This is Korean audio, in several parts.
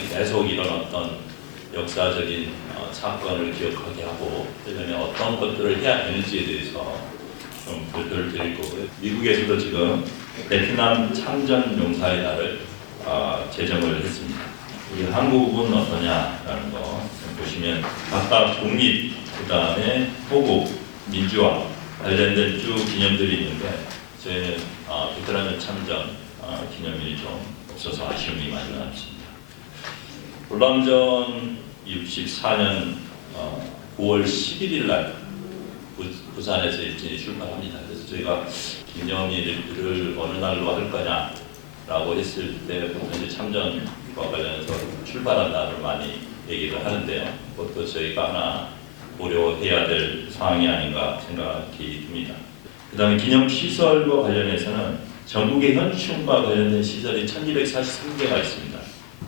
지금까지 계속 일어났던 역사적인 사건을 기억하게 하고 그다음에 어떤 것들을 해야 되는지에 대해서 좀 발표를 드릴 거고요. 미국에서도 지금 베트남 참전 용사의 날을 제정을 했습니다. 우리 한국은 어떠냐라는 거 보시면 각각 독립, 그다음에 호국, 민주화 관련된 쭉 기념들이 있는데 저희는 베트남 참전 기념일이 좀 없어서 아쉬움이 많이 남습니다. 월남전 64년 9월 11일 날 부산에서 일진이 출발합니다. 그래서 저희가 기념일을 어느 날로 할 거냐라고 했을 때 보통 이제 참전과 관련해서 출발한 날을 많이 얘기를 하는데요. 그것도 저희가 하나 고려해야 될 사항이 아닌가 생각이 듭니다. 그 다음에 기념시설과 관련해서는 전국의 현충과 관련된 시설이 1243개가 있습니다.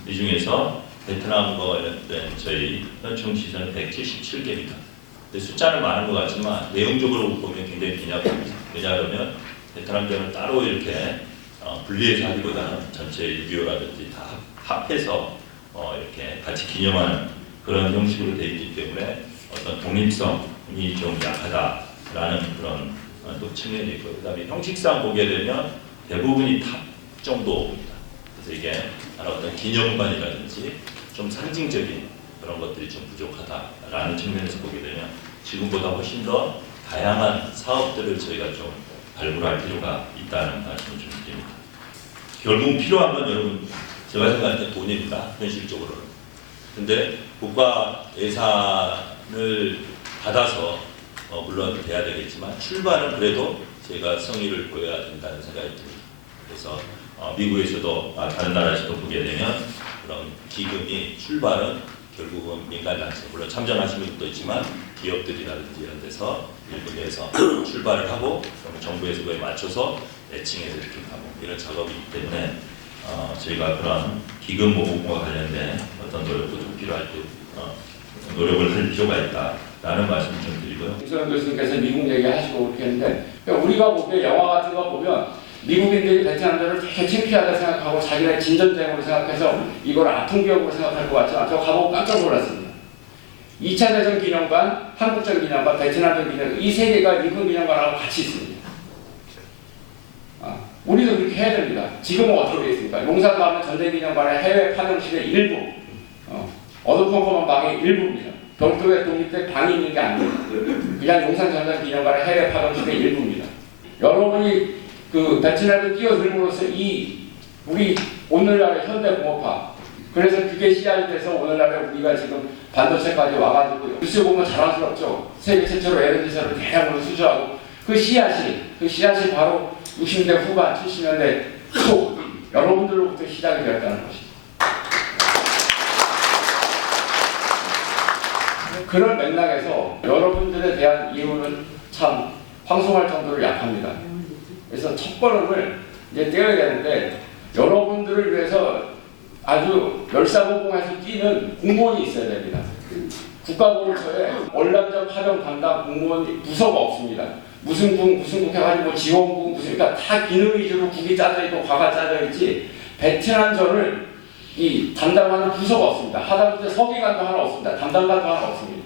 이 중에서 베트남과 관련된 저희 현충시설은 177개입니다. 숫자는 많은 것 같지만 내용적으로 보면 굉장히 빈약합니다. 왜냐하면 베트남전을 따로 이렇게 분리해서 하기보다는 전체 6.25라든지 다 합해서 이렇게 같이 기념하는 그런 형식으로 되어 있기 때문에 어떤 독립성이 좀 약하다라는 그런 또 측면이 있고, 그다음에 형식상 보게 되면 대부분이 탑 정도입니다. 그래서 이게 어떤 기념관이라든지 좀 상징적인 그런 것들이 좀 부족하다라는 측면에서 보게 되면 지금보다 훨씬 더 다양한 사업들을 저희가 좀 발굴할 필요가 있다는 말씀을 좀 드립니다. 결국 필요한 건 여러분 제가 생각할 때 돈입니다. 현실적으로는. 근데 국가 예산을 받아서 물론 돼야 되겠지만 출발은 그래도 저희가 성의를 보여야 된다는 생각이 듭니다. 그래서 미국에서도 다른 나라에서도 보게 되면 그런 기금이 출발은 결국은 민간단체, 물론 참전하시는 분도 있지만 기업들이라든지 이런 데서 일부 내서 출발을 하고 정부에서 그에 맞춰서 애칭해서 이렇게 하고 이런 작업이 있기 때문에 저희가 그런 기금 모금과 관련된 어떤 노력도 좀 필요할 때 노력을 할 필요가 있다라는 말씀 좀 드리고요. 김수현 교수님께서 미국 얘기하시고 그렇게 했는데 우리가 보기에 영화 같은 거 보면 미국인들이 베트남전을 되게 창피하다 생각하고 자기네 진전쟁으로 생각해서 이걸 아픈 기억으로 생각할 것 같지만 저 가보고 깜짝 놀랐습니다. 2차 대전 기념관, 한국전 기념관, 베트남전 기념관 이 세 개가 미군 기념관하고 같이 있습니다. 우리도 그렇게 해야 됩니다. 지금은 어떻게 되어 있습니까? 용산도 하면 전쟁 기념관의 해외 파병실의 일부, 어두컴컴한 방의 일부입니다. 별도의 독립된 방이 있는 게 아닙니다. 그냥 용산 전쟁 기념관의 해외 파병실의 일부입니다. 여러분이 그 베트남을 끼어들므로써 이 우리 오늘날의 현대 공업화, 그래서 그게 씨앗이 돼서 오늘날에 우리가 지금 반도체까지 와가지고 뉴스 보면 자랑스럽죠. 세계 최초로 LNG선을 대량으로 수주하고 그 씨앗이 바로 60년대 후반, 70년대 초 여러분들로부터 시작이 되었다는 것입니다. 그런 맥락에서 여러분들에 대한 이유는 참 황송할 정도로 약합니다. 그래서 첫걸음을 이제 떼어야 되는데 여러분들을 위해서 아주 열사공공해서 뛰는 공무원이 있어야 됩니다. 국가보훈처에 월남전 파병 담당 공무원 부서가 없습니다. 무슨 국 해가지고 지원국 그러니까 다 기능 위주로 국이 짜져 있고 과가 짜져 있지 베트남전을 이 담당하는 부서가 없습니다. 하다못해 서기관도 하나 없습니다. 담당관도 하나 없습니다.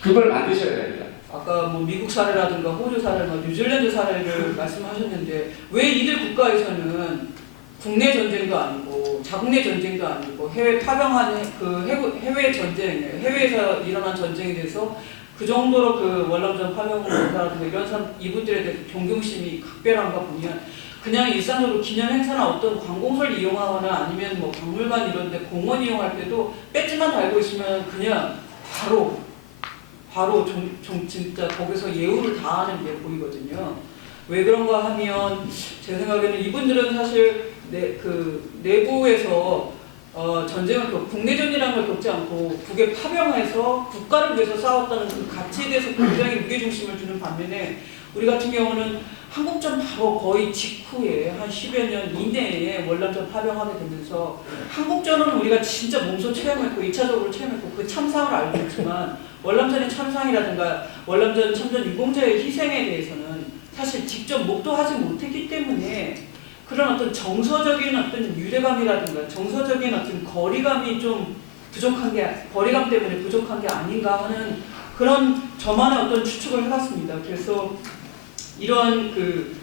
그걸 만드셔야 됩니다. 아까 뭐 미국 사례라든가 호주 사례, 뉴질랜드 사례를 말씀하셨는데 왜 이들 국가에서는 국내 전쟁도 아니고 자국내 전쟁도 아니고 해외 파병하는 그 해외 전쟁, 해외에서 일어난 전쟁에 대해서 그 정도로 그 월남전 파병사라든가 이런 사람 이분들에 대해서 존경심이 각별한가 보면 그냥 일상적으로 기념 행사나 어떤 관공서를 이용하거나 아니면 뭐 박물관 이런데 공원 이용할 때도 배지만 달고 있으면 그냥 바로 진짜 거기서 예우를 다하는 게 보이거든요. 왜 그런가 하면 제 생각에는 이분들은 사실 내부에서 전쟁을 국내전이라는 걸 겪지 않고 국에 파병해서 국가를 위해서 싸웠다는 그 가치에 대해서 굉장히 무게중심을 주는 반면에 우리 같은 경우는 한국전 바로 거의 직후에 한 10여 년 이내에 월남전 파병하게 되면서 한국전은 우리가 진짜 몸소 체험했고 2차적으로 체험했고 그 참상을 알고 있지만 월남전의 참상이라든가 월남전 참전 유공자의 희생에 대해서는 사실 직접 목도하지 못했기 때문에 그런 어떤 정서적인 어떤 유대감이라든가 정서적인 어떤 거리감이 좀 부족한 게, 거리감 때문에 부족한 게 아닌가 하는 그런 저만의 어떤 추측을 해봤습니다. 그래서 이런 그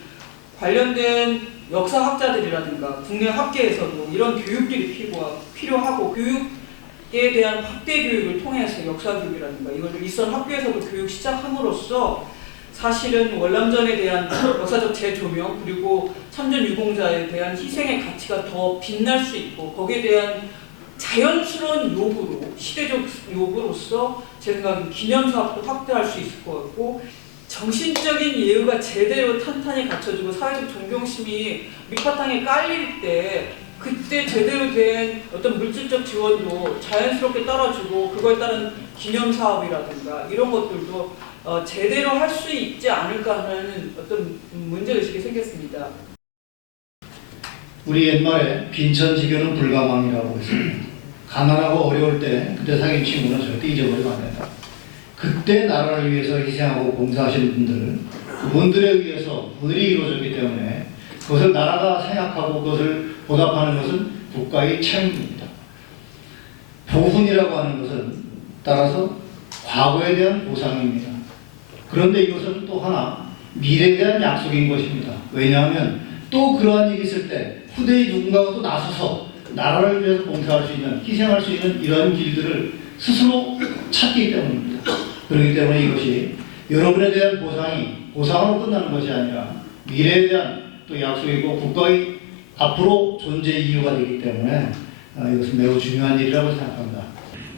관련된 역사학자들이라든가 국내 학계에서도 이런 교육들이 필요하고 교육에 대한 확대 교육을 통해서 역사 교육이라든가 이걸 일선 학교에서도 교육 시작함으로써 사실은 월남전에 대한 역사적 재조명 그리고 참전 유공자에 대한 희생의 가치가 더 빛날 수 있고 거기에 대한 자연스러운 요구로 시대적 요구로서 제 생각엔 기념사업도 확대할 수 있을 것 같고 정신적인 예우가 제대로 탄탄히 갖춰지고 사회적 존경심이 밑바탕에 깔릴 때 그때 제대로 된 어떤 물질적 지원도 자연스럽게 떨어지고 그거에 따른 기념사업이라든가 이런 것들도 제대로 할 수 있지 않을까 하는 어떤 문제의식이 생겼습니다. 우리 옛말에 빈천지교는 불가망이라고 했습니다. 가난하고 어려울 때 그때 사귄 친구는 절대 잊어버리면 안 된다. 그때 나라를 위해서 희생하고 봉사하신 분들, 그분들에 의해서 오늘이 이루어졌기 때문에 그것을 나라가 생각하고 그것을 보답하는 것은 국가의 책임입니다. 보훈이라고 하는 것은 따라서 과거에 대한 보상입니다. 그런데 이것은 또 하나 미래에 대한 약속인 것입니다. 왜냐하면 또 그러한 일이 있을 때 후대의 누군가가 또 나서서 나라를 위해서 봉사할 수 있는, 희생할 수 있는 이런 길들을 스스로 찾기 때문입니다. 그렇기 때문에 이것이 여러분에 대한 보상으로 끝나는 것이 아니라 미래에 대한 또 약속이고 국가의 앞으로 존재 이유가 되기 때문에 이것은 매우 중요한 일이라고 생각합니다.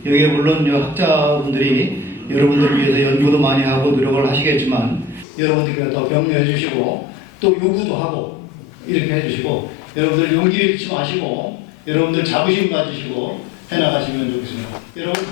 여기에 물론 학자분들이 여러분들을 위해서 연구도 많이 하고 노력을 하시겠지만 여러분들께서 더 격려해 주시고 또 요구도 하고 이렇게 해주시고 여러분들 용기를 잃지 마시고 여러분들 자부심 가지시고 해나가시면 좋겠습니다. 여러분,